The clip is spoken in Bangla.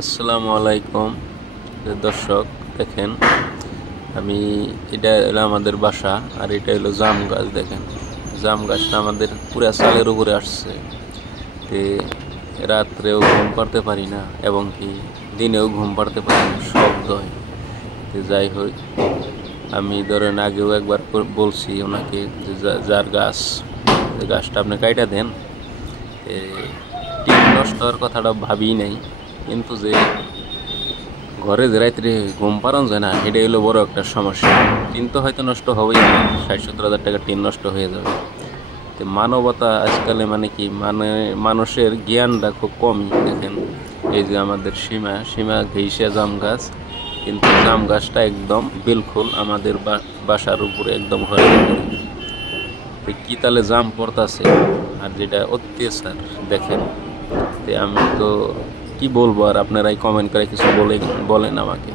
আসসালামু আলাইকুম দর্শক, দেখেন আমি এটা হলো আমাদের বাসা, আর এটা হলো জাম গাছ। দেখেন জাম গাছটা আমাদের পুরা চালের উপরে আসছে। তে রাত্রেও ঘুম পাড়তে পারি না, এবং কি দিনেও ঘুম পাড়তে পারি না, শব্দ হয়। যাই হোক, আমি ধরেন আগেও একবার বলছি ওনাকে যে যার গাছ, গাছটা আপনি কাইটা দেন। টিন নষ্ট হওয়ার কথাটা ভাবি নাই, কিন্তু যে ঘরে যে রাত্রে ঘুম পাড়ানো যায় না, এটাই হলো বড় একটা সমস্যা। টিন তো হয়তো নষ্ট হবেই না, 60-70 হাজার টাকা টিন নষ্ট হয়ে যাবে। তো মানবতা আজকালে মানুষের জ্ঞানটা খুব কমই। দেখেন এই যে আমাদের সীমা ঘেইসা জাম গাছ, কিন্তু জাম গাছটা একদম বিলকুল আমাদের বাসার উপরে একদম ঘরের উপরে কি তালে জাম পড়তাছে, আর যেটা অত্যাচার দেখেন। আমি তো কি বলবো, আর আপনারাই কমেন্ট করে কিছু বলেন আমাকে।